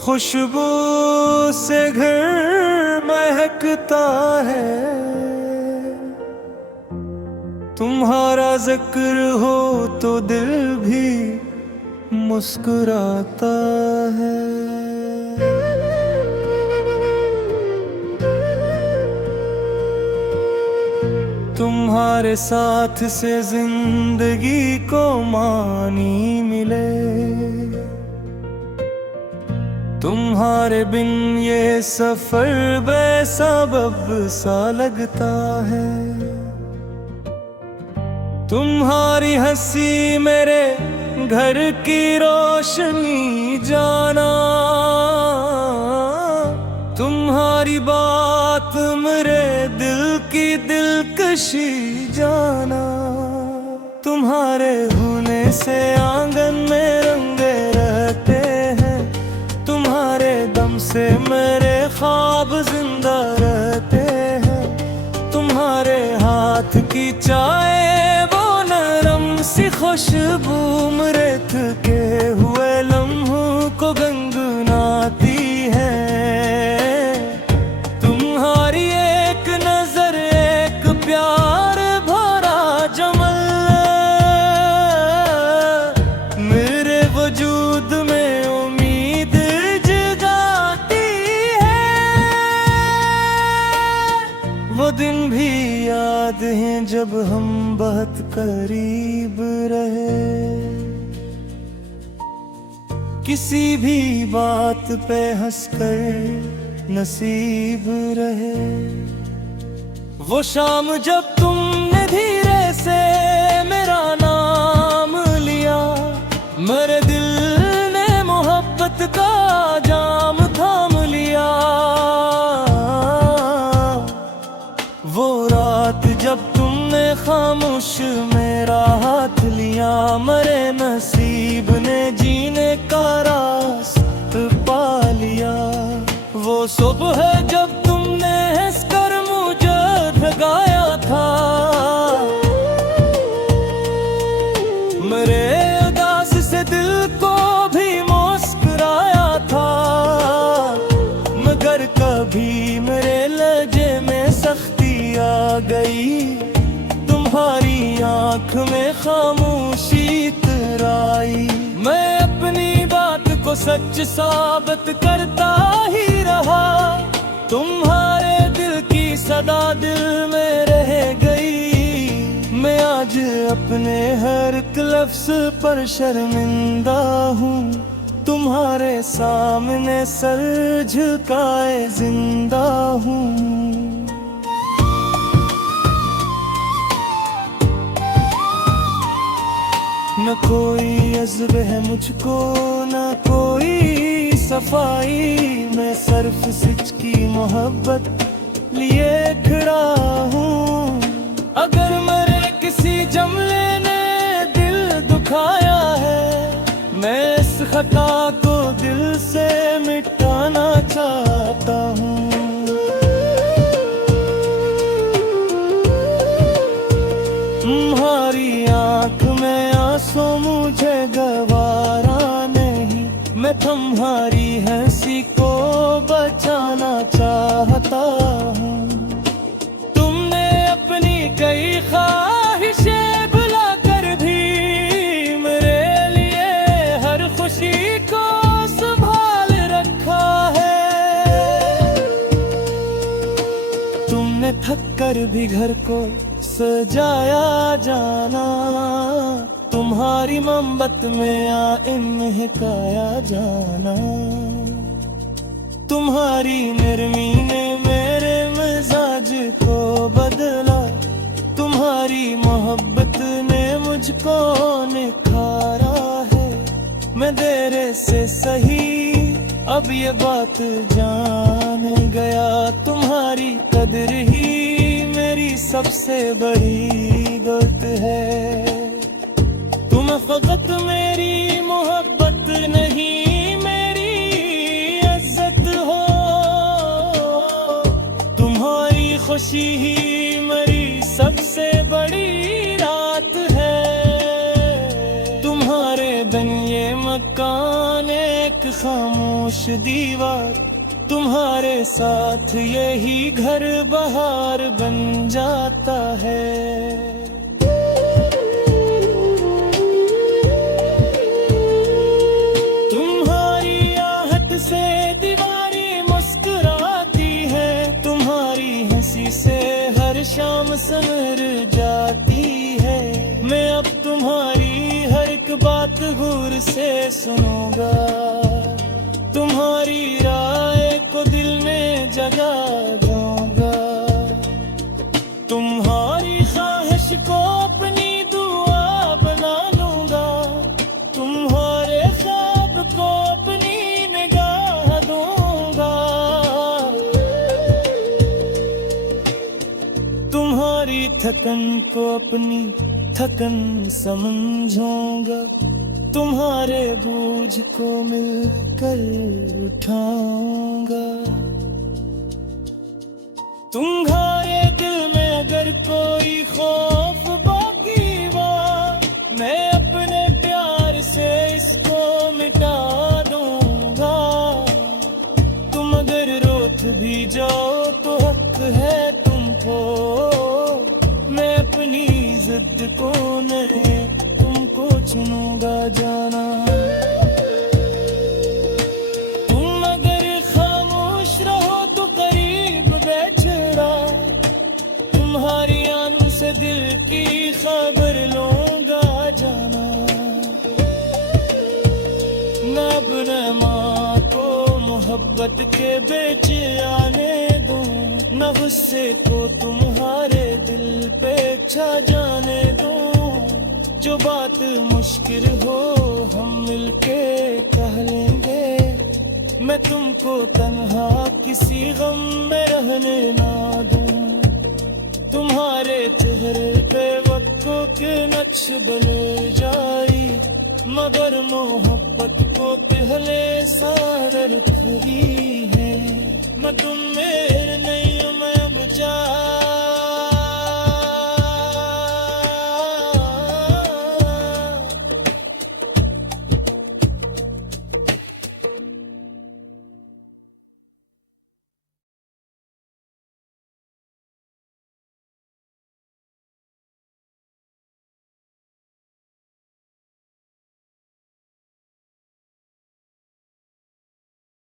खुशबू से घर महकता है, तुम्हारा जिक्र हो तो दिल भी मुस्कुराता है। तुम्हारे साथ से जिंदगी को मानी मिले, तुम्हारे बिन ये सफर बेसबब सा लगता है। तुम्हारी हंसी मेरे घर की रोशनी जाना, तुम्हारी बात मेरे दिल की दिलकशी जाना। तुम्हारे होने से आंगन में रंगे रहते हैं, तुम्हारे दम से मेरे ख्वाब जिंदा रहते हैं। तुम्हारे हाथ की चाय वो नरम सी खुशबू मेरे थके हुए लम्हों को गुनगुनाती है। तुम्हारी एक नजर एक प्यार भरा जमल मेरे वजूद में उम्मीद जगाती है। वो दिन भी याद हैं जब हम बहुत करीब रहे, किसी भी बात पे हंसकर नसीब रहे। वो शाम जब तुमने धीरे से मेरा नाम लिया, मेरे दिल ने मोहब्बत का जाम थाम लिया। वो रात जब तुमने खामोश मेरा हाथ लिया, मरे नसीब ने जीने का रास्ता पा लिया। वो सुबह जब तुमने हंसकर मुझे भगाया था, मेरे उदास से दिल को भी मुस्कुराया था। मगर कभी मेरे लहजे में सख्ती आ गई, तुम्हारी आंख में खामोशी इतराई। मैं अपनी बात को सच साबित करता ही रहा, तुम्हारे दिल की सदा दिल में रह गई। मैं आज अपने हर एक लफ्ज पर शर्मिंदा हूँ, तुम्हारे सामने सर झुकाए जिंदा हूँ। न कोई अज़्ब है मुझको, न कोई सफाई। मैं सिर्फ सच की मोहब्बत लिए खड़ा हूँ। अगर मेरे किसी जमले ने दिल दुखाया है, मैं इस खता को दिल से मिटाना चाहता हूँ। तुम्हारी आँख में आंसू मुझे गवारा नहीं, मैं तुम्हारी हंसी को बचाना चाहता हूँ। तुमने अपनी कई ख्वाहिशें भुला कर भी मेरे लिए हर खुशी को संभाल रखा है। तुमने थक कर भी घर को सजाया जाना, तुम्हारी मोहब्बत में आइन महकाया जाना। तुम्हारी नरमी ने मेरे मिजाज को बदला, तुम्हारी मोहब्बत ने मुझको निखारा है। मैं देर से सही अब ये बात जान गया, तुम्हारी कदर ही मेरी सबसे बड़ी दौलत है। तुम फकत मेरी मोहब्बत नहीं मेरी इज्जत हो, तुम्हारी खुशी ही मेरी सबसे बड़ी रात है। तुम्हारे बिन ये मकान एक एक खामोश दीवार, तुम्हारे साथ यही घर बहार बन जाता है। तुम्हारी आहट से दीवारें मुस्कुराती है, तुम्हारी हंसी से हर शाम संवर जाती है। मैं अब तुम्हारी हर एक बात गौर से सुनूंगा, तुम्हारी राय को दिल में जगा दूंगा। तुम्हारी ख्वाहिश को अपनी दुआ बना लूंगा, तुम्हारे ख्वाब को अपनी निगाह दूंगा। तुम्हारी थकन को अपनी थकन समझूंगा, तुम्हारे बोझ को मिलकर उठाऊंगा। तुम्हारे दिल में अगर कोई खौफ बाकी हुआ, मैं अपने प्यार से इसको मिटा दूंगा। तुम अगर रोक भी जाओ तो हक है तुमको, मैं अपनी जिद को नहीं तुमको चुनूंगा जाना। तुम अगर खामोश रहो तो करीब बैठना, तुम्हारी आंखों से दिल की खबर लूंगा जाना। न अब न माँ को मोहब्बत के बेचे आने दूं, न गुस्से को तुम्हारे दिल पे छा जाने दूं। जो बात मुश्किल हो हम मिलके कह लेंगे, मैं तुमको तन्हा किसी गम में रहने ना दूं। तुम्हारे चेहरे पे वक्त के नक्श बदल जाई, मगर मोहब्बत को पहले सादर खरी है। मैं तुम मेरे नहीं, मैं अब जा